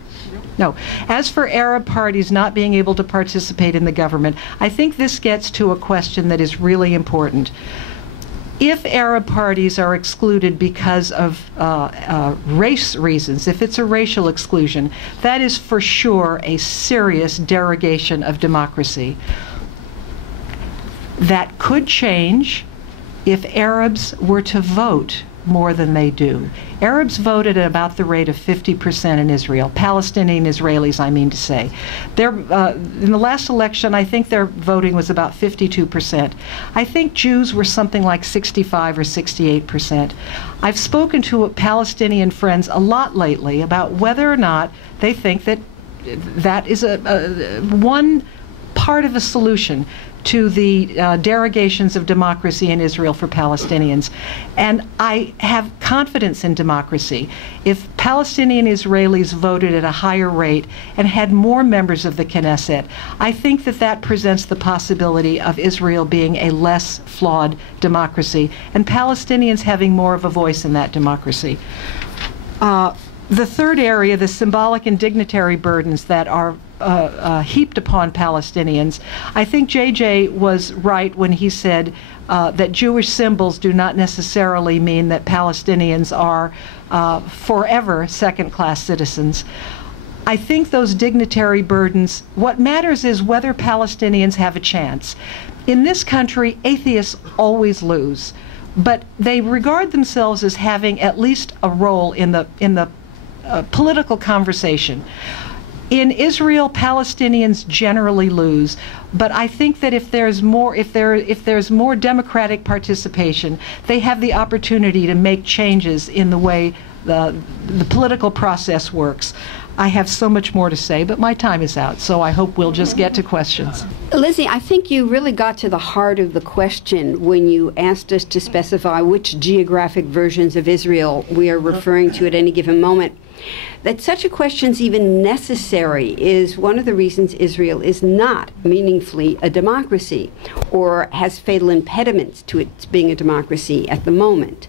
No. As for Arab parties not being able to participate in the government, I think this gets to a question that is really important. If Arab parties are excluded because of race reasons, if it's a racial exclusion, that is for sure a serious derogation of democracy. That could change if Arabs were to vote more than they do. Arabs voted at about the rate of 50% in Israel. Palestinian Israelis, I mean to say. In the last election, I think their voting was about 52%. I think Jews were something like 65 or 68%. I've spoken to Palestinian friends a lot lately about whether or not they think that that is one part of a solution to the derogations of democracy in Israel for Palestinians. And I have confidence in democracy. If Palestinian Israelis voted at a higher rate and had more members of the Knesset, I think that that presents the possibility of Israel being a less flawed democracy and Palestinians having more of a voice in that democracy. The third area, the symbolic and dignitary burdens that are heaped upon Palestinians. I think JJ was right when he said that Jewish symbols do not necessarily mean that Palestinians are forever second-class citizens. I think those dignitary burdens, what matters is whether Palestinians have a chance. In this country, atheists always lose, but they regard themselves as having at least a role in the political conversation. In Israel, Palestinians generally lose, but I think that if there's more democratic participation, they have the opportunity to make changes in the way the political process works. I have so much more to say, but my time is out, so I hope we'll just get to questions. Lizzy, I think you really got to the heart of the question when you asked us to specify which geographic versions of Israel we are referring to at any given moment. That such a question's even necessary is one of the reasons Israel is not meaningfully a democracy or has fatal impediments to its being a democracy at the moment.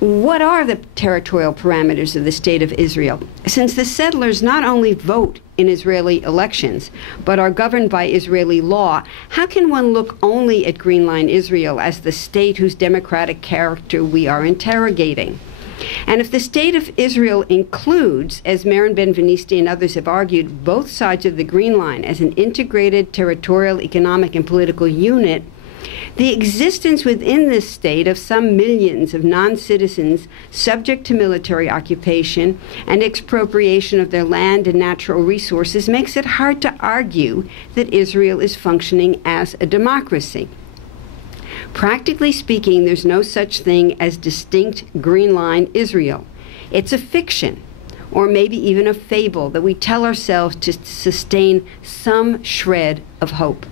What are the territorial parameters of the State of Israel? Since the settlers not only vote in Israeli elections, but are governed by Israeli law, how can one look only at Green Line Israel as the state whose democratic character we are interrogating? And if the State of Israel includes, as Maren Ben-Venisti and others have argued, both sides of the Green Line as an integrated territorial, economic, and political unit, the existence within this state of some millions of non-citizens subject to military occupation and expropriation of their land and natural resources makes it hard to argue that Israel is functioning as a democracy. Practically speaking, there's no such thing as distinct Green Line Israel. It's a fiction, or maybe even a fable that we tell ourselves to sustain some shred of hope.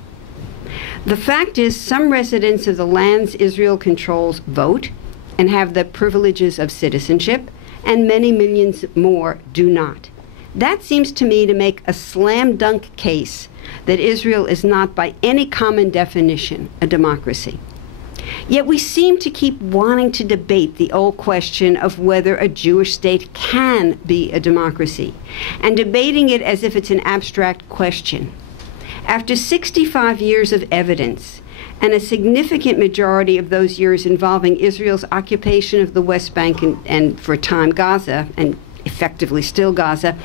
The fact is, some residents of the lands Israel controls vote and have the privileges of citizenship, and many millions more do not. That seems to me to make a slam dunk case that Israel is not, by any common definition, a democracy. Yet we seem to keep wanting to debate the old question of whether a Jewish state can be a democracy, and debating it as if it's an abstract question. After 65 years of evidence, and a significant majority of those years involving Israel's occupation of the West Bank and for a time Gaza, and effectively still Gaza,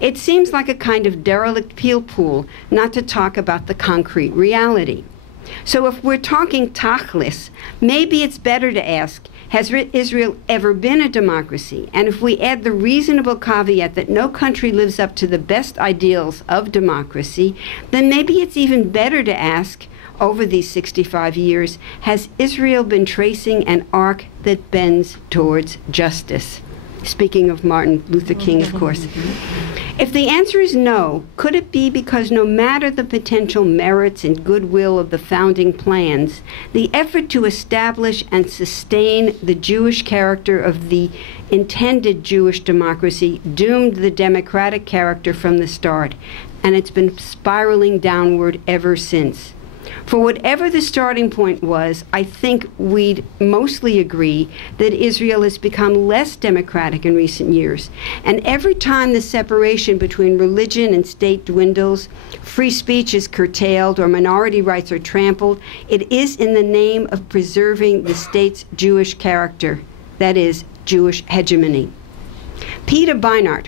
it seems like a kind of derelict peel pool not to talk about the concrete reality. So if we're talking tachlis, maybe it's better to ask, has Israel ever been a democracy? And if we add the reasonable caveat that no country lives up to the best ideals of democracy, then maybe it's even better to ask, over these 65 years, has Israel been tracing an arc that bends towards justice? Speaking of Martin Luther King, of course. If the answer is no, could it be because no matter the potential merits and goodwill of the founding plans, the effort to establish and sustain the Jewish character of the intended Jewish democracy doomed the democratic character from the start, and it's been spiraling downward ever since? For whatever the starting point was, I think we'd mostly agree that Israel has become less democratic in recent years. And every time the separation between religion and state dwindles, free speech is curtailed, or minority rights are trampled, it is in the name of preserving the state's Jewish character, that is, Jewish hegemony. Peter Beinart,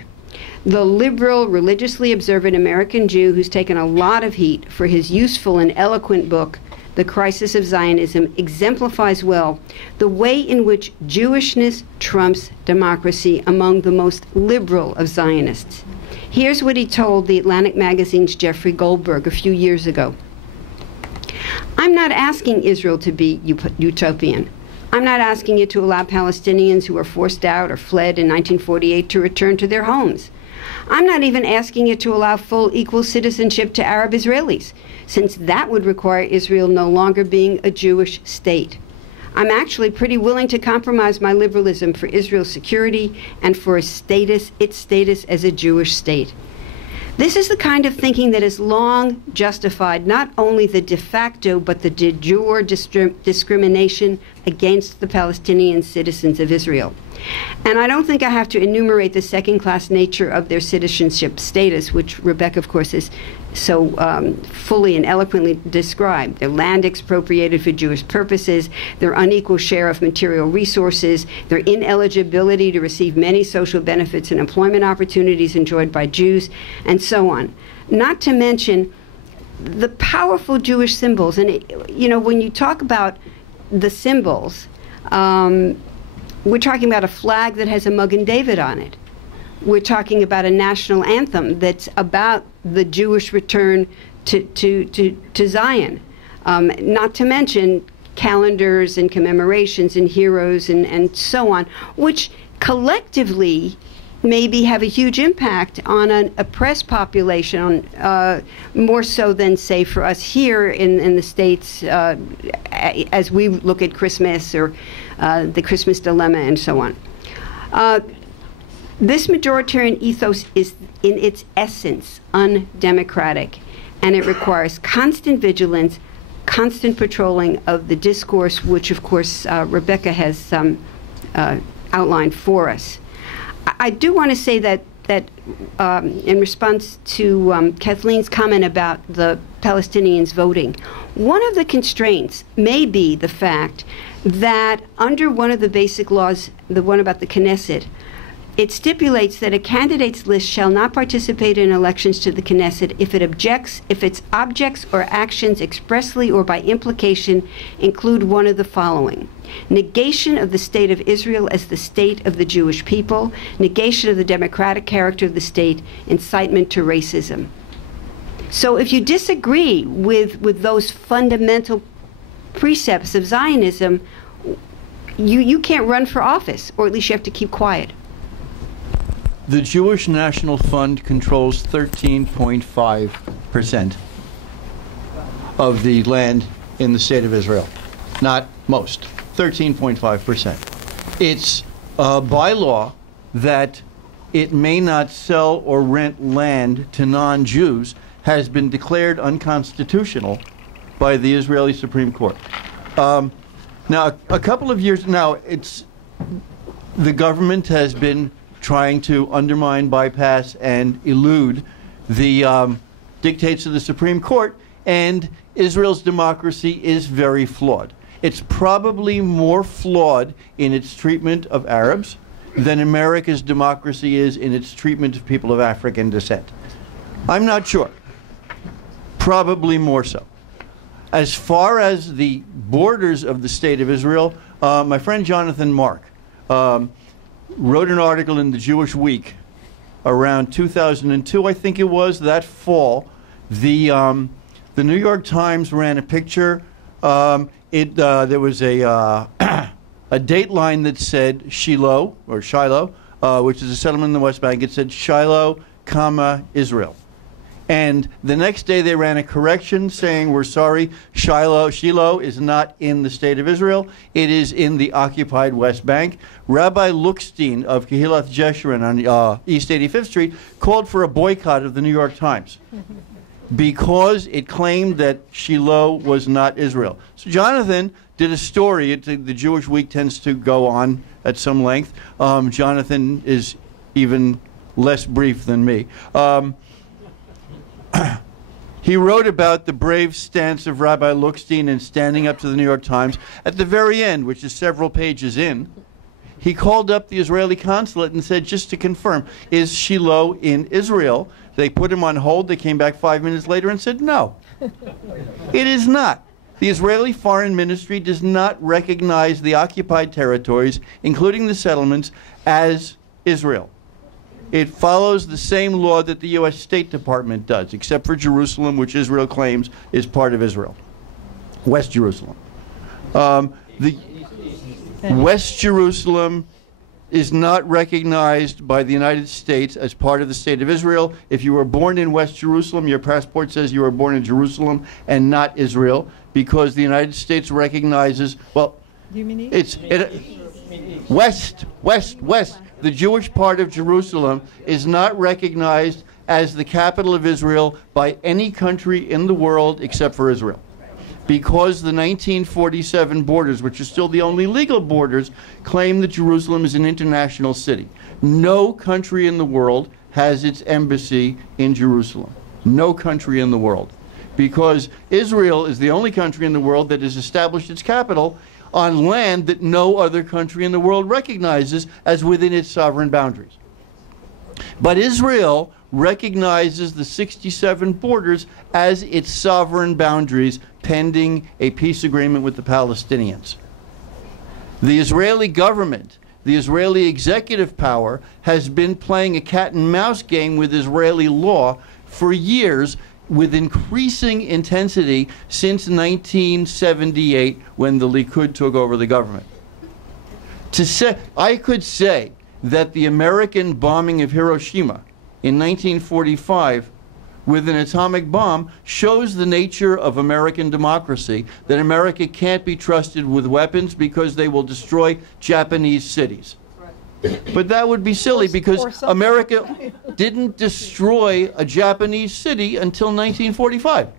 the liberal, religiously observant American Jew who's taken a lot of heat for his useful and eloquent book, The Crisis of Zionism exemplifies well the way in which Jewishness trumps democracy among the most liberal of Zionists. Here's what he told the Atlantic Magazine's Jeffrey Goldberg a few years ago. I'm not asking Israel to be utopian. I'm not asking it to allow Palestinians who were forced out or fled in 1948 to return to their homes. I'm not even asking it to allow full equal citizenship to Arab Israelis, since that would require Israel no longer being a Jewish state. I'm actually pretty willing to compromise my liberalism for Israel's security and for its status as a Jewish state. This is the kind of thinking that has long justified not only the de facto but the de jure discrimination against the Palestinian citizens of Israel. And I don't think I have to enumerate the second-class nature of their citizenship status, which Rebecca, of course, has so fully and eloquently described. Their land expropriated for Jewish purposes, their unequal share of material resources, their ineligibility to receive many social benefits and employment opportunities enjoyed by Jews, and so on. Not to mention the powerful Jewish symbols. And, when you talk about the symbols, we're talking about a flag that has a Magen David on it. We're talking about a national anthem that's about the Jewish return to Zion. Not to mention calendars and commemorations and heroes and so on, which collectively maybe have a huge impact on an oppressed population, more so than, say, for us here in the States, as we look at Christmas or the Christmas dilemma and so on. This majoritarian ethos is, in its essence, undemocratic, and it requires constant vigilance, constant patrolling of the discourse, which, of course, Rebecca has outlined for us. I do want to say that in response to Kathleen's comment about the Palestinians voting, one of the constraints may be the fact that under one of the basic laws, the one about the Knesset, it stipulates that a candidate's list shall not participate in elections to the Knesset if its objects or actions expressly or by implication include one of the following: negation of the state of Israel as the state of the Jewish people, negation of the democratic character of the state, incitement to racism. So if you disagree with those fundamental precepts of Zionism, you can't run for office, or at least you have to keep quiet. The Jewish National Fund controls 13.5% of the land in the state of Israel. Not most. 13.5%. It's by law that it may not sell or rent land to non-Jews has been declared unconstitutional by the Israeli Supreme Court. Now, a couple of years now, the government has been trying to undermine, bypass, and elude the dictates of the Supreme Court, and Israel's democracy is very flawed. It's probably more flawed in its treatment of Arabs than America's democracy is in its treatment of people of African descent. I'm not sure. Probably more so. As far as the borders of the state of Israel, my friend Jonathan Mark wrote an article in the Jewish Week around 2002, I think it was, that fall. The New York Times ran a picture. There was a date line that said Shiloh, which is a settlement in the West Bank. It said Shiloh, Israel. And the next day they ran a correction saying, we're sorry, Shiloh is not in the state of Israel. It is in the occupied West Bank. Rabbi Lookstein of Kehilath Jeshurun on East 85th Street called for a boycott of the New York Times because it claimed that Shiloh was not Israel. So Jonathan did a story. The Jewish Week tends to go on at some length. Jonathan is even less brief than me. He wrote about the brave stance of Rabbi Lookstein in standing up to the New York Times. At the very end, which is several pages in, he called up the Israeli consulate and said, just to confirm, is Shiloh in Israel? They put him on hold. They came back 5 minutes later and said, no, it is not. The Israeli Foreign Ministry does not recognize the occupied territories, including the settlements, as Israel. It follows the same law that the U.S. State Department does, except for Jerusalem, which Israel claims is part of Israel. West Jerusalem. The West Jerusalem is not recognized by the United States as part of the State of Israel. If you were born in West Jerusalem, your passport says you were born in Jerusalem and not Israel, because the United States recognizes, well, west. The Jewish part of Jerusalem is not recognized as the capital of Israel by any country in the world except for Israel, because the 1947 borders, which are still the only legal borders, claim that Jerusalem is an international city. No country in the world has its embassy in Jerusalem. No country in the world. Because Israel is the only country in the world that has established its capital on land that no other country in the world recognizes as within its sovereign boundaries. But Israel recognizes the 67 borders as its sovereign boundaries, pending a peace agreement with the Palestinians. The Israeli government, the Israeli executive power, has been playing a cat and mouse game with Israeli law for years, with increasing intensity since 1978, when the Likud took over the government. I could say that the American bombing of Hiroshima in 1945 with an atomic bomb shows the nature of American democracy, that America can't be trusted with weapons because they will destroy Japanese cities. But that would be silly, because America didn't destroy a Japanese city until 1945.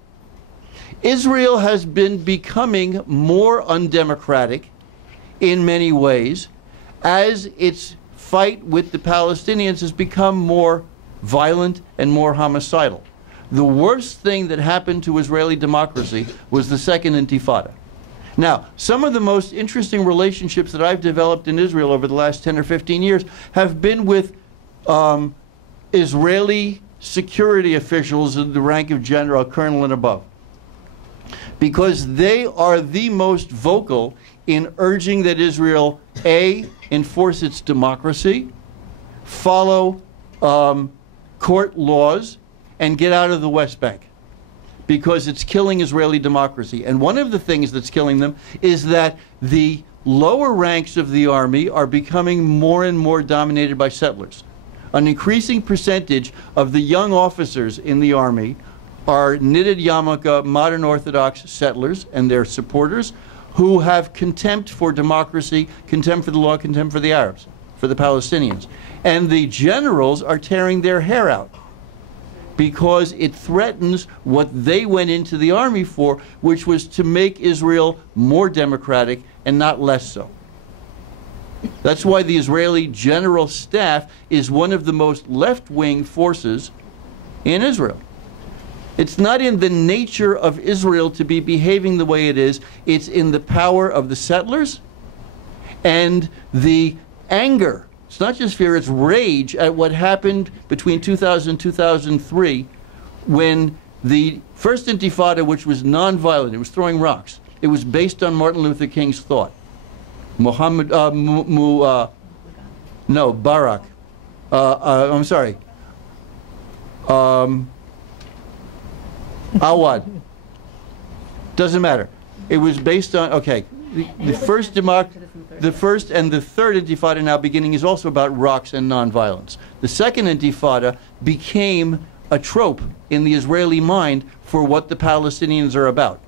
Israel has been becoming more undemocratic in many ways as its fight with the Palestinians has become more violent and more homicidal. The worst thing that happened to Israeli democracy was the Second Intifada. Now, some of the most interesting relationships that I've developed in Israel over the last 10 or 15 years have been with Israeli security officials in the rank of general, colonel, and above, because they are the most vocal in urging that Israel, A, enforce its democracy, follow court laws, and get out of the West Bank, because it's killing Israeli democracy. And one of the things that's killing them is that the lower ranks of the army are becoming more and more dominated by settlers. An increasing percentage of the young officers in the army are knitted yarmulke, modern Orthodox settlers and their supporters, who have contempt for democracy, contempt for the law, contempt for the Arabs, for the Palestinians. And the generals are tearing their hair out, because it threatens what they went into the army for, which was to make Israel more democratic and not less so. That's why the Israeli General Staff is one of the most left-wing forces in Israel. It's not in the nature of Israel to be behaving the way it is. It's in the power of the settlers and the anger. It's not just fear, it's rage at what happened between 2000 and 2003, when the first Intifada, which was nonviolent, it was throwing rocks, it was based on Martin Luther King's thought. Barak. I'm sorry. Awad. Doesn't matter. It was based on, okay, the first and the third Intifada now beginning is also about rocks and nonviolence. The second Intifada became a trope in the Israeli mind for what the Palestinians are about.